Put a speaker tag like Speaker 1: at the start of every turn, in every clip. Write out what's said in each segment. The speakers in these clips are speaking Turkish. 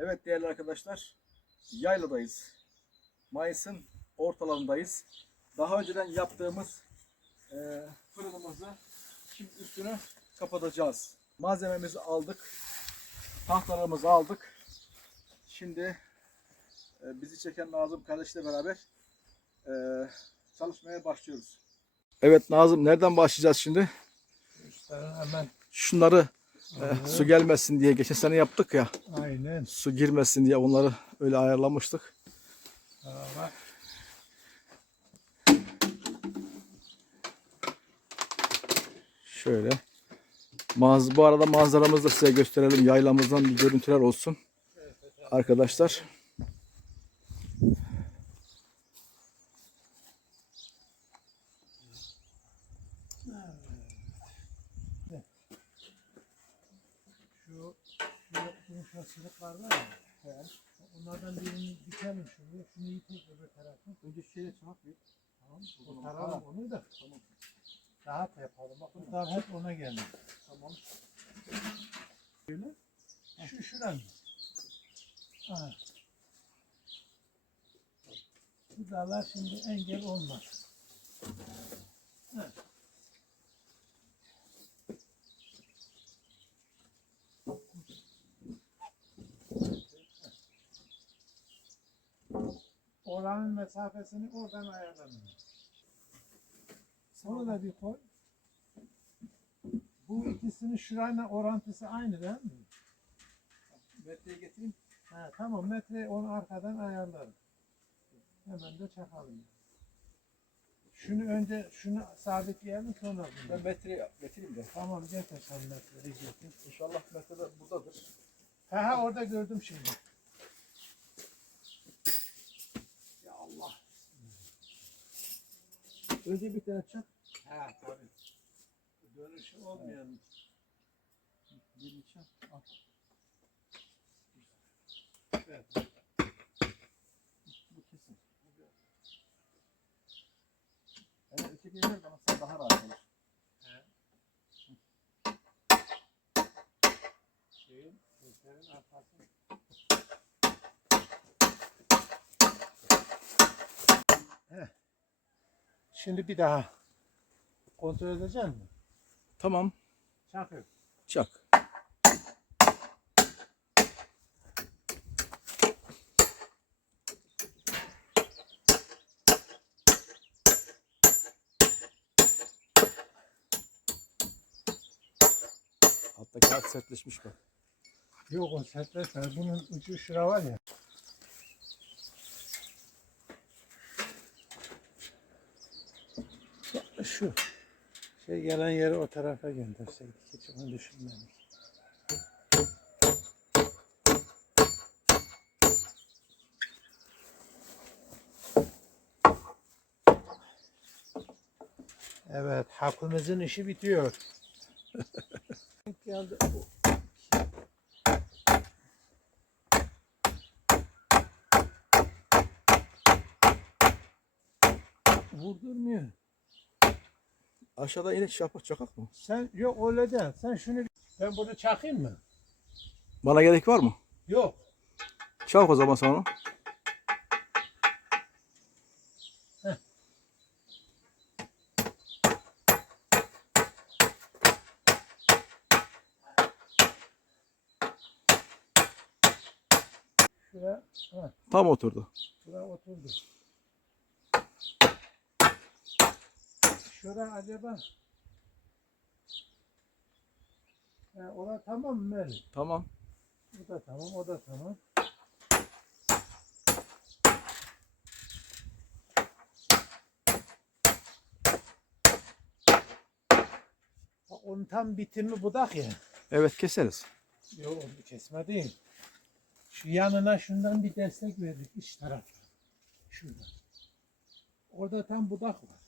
Speaker 1: Evet değerli arkadaşlar, yayladayız. Mayıs'ın ortalarındayız. Daha önceden yaptığımız e, fırınımızı şimdi üstünü kapatacağız. Malzememizi aldık, tahtalarımızı aldık. Şimdi e, bizi çeken Nazım kardeşle beraber e, çalışmaya başlıyoruz. Evet Nazım nereden başlayacağız şimdi?
Speaker 2: Hemen
Speaker 1: Şunları e, su gelmesin diye geçen sene yaptık ya.
Speaker 2: aynen.
Speaker 1: su girmesin diye onları öyle ayarlamıştık.
Speaker 2: Beraber.
Speaker 1: Şöyle. Maz bu arada manzaramızı da size gösterelim. Yaylamızdan bir görüntüler olsun. Arkadaşlar.
Speaker 2: Şu şu yumuşaklıklar var ya. Evet. Onlardan birini dikelim şunu. Şunu itek öbür tarafı.
Speaker 1: Önce şeye çak bir.
Speaker 2: Tamam. Kurtaralım onu da. Tamam. Rahat yapalım. Bak bunlar hep ona geldi. Tamam. Şöyle. Şu şuran. Ha. Bu dağlar şimdi engel olmaz. Ha. Oranın mesafesini oradan ayarlamıyor. Onu da bir koy. Bu ikisinin şurayla orantısı aynı değil mi?
Speaker 1: Metreyi getireyim.
Speaker 2: Ha, tamam metre onu arkadan ayarlarım. Hemen de çakalım. Şunu önce şunu sabitleyelim sonra bunu.
Speaker 1: Ben metreyi getireyim de.
Speaker 2: Tamam getir sen metreyi getir.
Speaker 1: İnşallah metre de buradadır.
Speaker 2: Ha ha orada gördüm şimdi.
Speaker 1: Ya Allah. Önce bir tane çak.
Speaker 2: Ha tabii. Dönüşü olmayan.
Speaker 1: Bir çak. Al.
Speaker 2: Evet.
Speaker 1: Bu kesin. Yani öteki yerler bana daha rahat olur.
Speaker 2: Şeyin, gözlerin arkası. Heh. Şimdi bir daha kontrol edecek misin?
Speaker 1: Tamam.
Speaker 2: Çakır.
Speaker 1: Çak. Alttaki kağıt sertleşmiş bak.
Speaker 2: Yok o sertleşmez. Bunun ucu şura var ya. Şu. Şey gelen yeri o tarafa gönderseydik. Hiç onu düşünmedik. Evet, hakkımızın işi bitiyor. Geldi. Vurdurmuyor.
Speaker 1: Aşağıda yine şapak çakak mı?
Speaker 2: Sen yok öyle değil. Sen şunu ben bunu çakayım mı?
Speaker 1: Bana gerek var mı?
Speaker 2: Yok.
Speaker 1: Çak o zaman.
Speaker 2: Şura, ha,
Speaker 1: Tam oturdu.
Speaker 2: şura oturdu. Şura acaba Ha, ora tamam mı Melih?
Speaker 1: Tamam.
Speaker 2: Bu da tamam, o da tamam. Onun tam bitimi budak ya.
Speaker 1: Evet keseriz.
Speaker 2: Yok onu kesme değil. Şu yanına şundan bir destek verdik iç tarafta. Şurada. Orada tam budak var.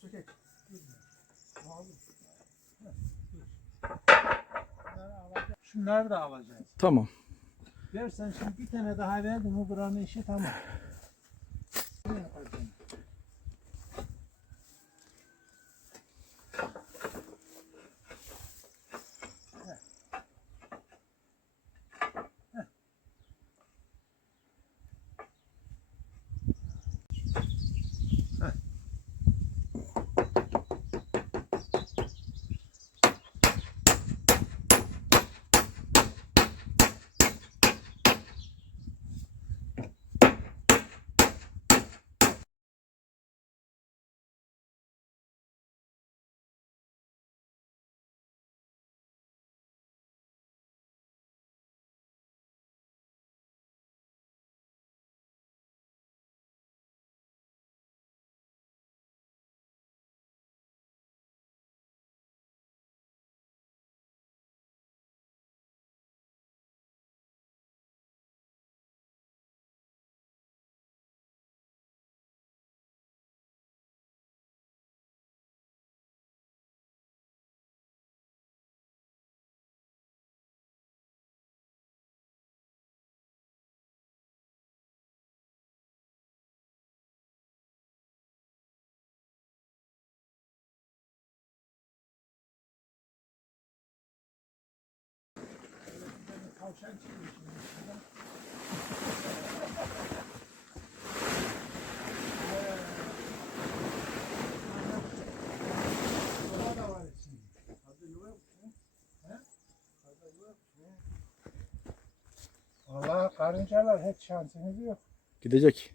Speaker 2: Çekek. Şunları da alacağız.
Speaker 1: Tamam.
Speaker 2: Dersen şimdi bir tane daha verdim mi buranın işi tamam. Yok mu? Vallahi karıncalar hiç şansınız yok.
Speaker 1: Gidecek.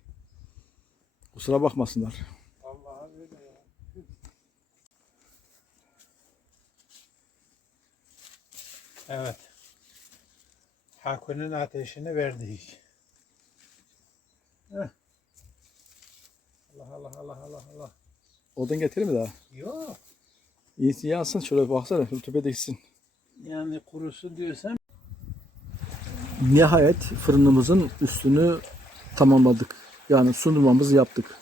Speaker 1: Kusura bakmasınlar.
Speaker 2: Vallahi öyle ya. Evet. Hakkının ateşini verdik. Heh. Allah Allah Allah Allah Allah.
Speaker 1: Odun getirir mi daha?
Speaker 2: Yok.
Speaker 1: İyisi yansın. Şöyle baksana. Şu tepede gitsin.
Speaker 2: Yani kurusun diyorsan
Speaker 1: Nihayet fırınımızın üstünü tamamladık. Yani sunumamızı yaptık.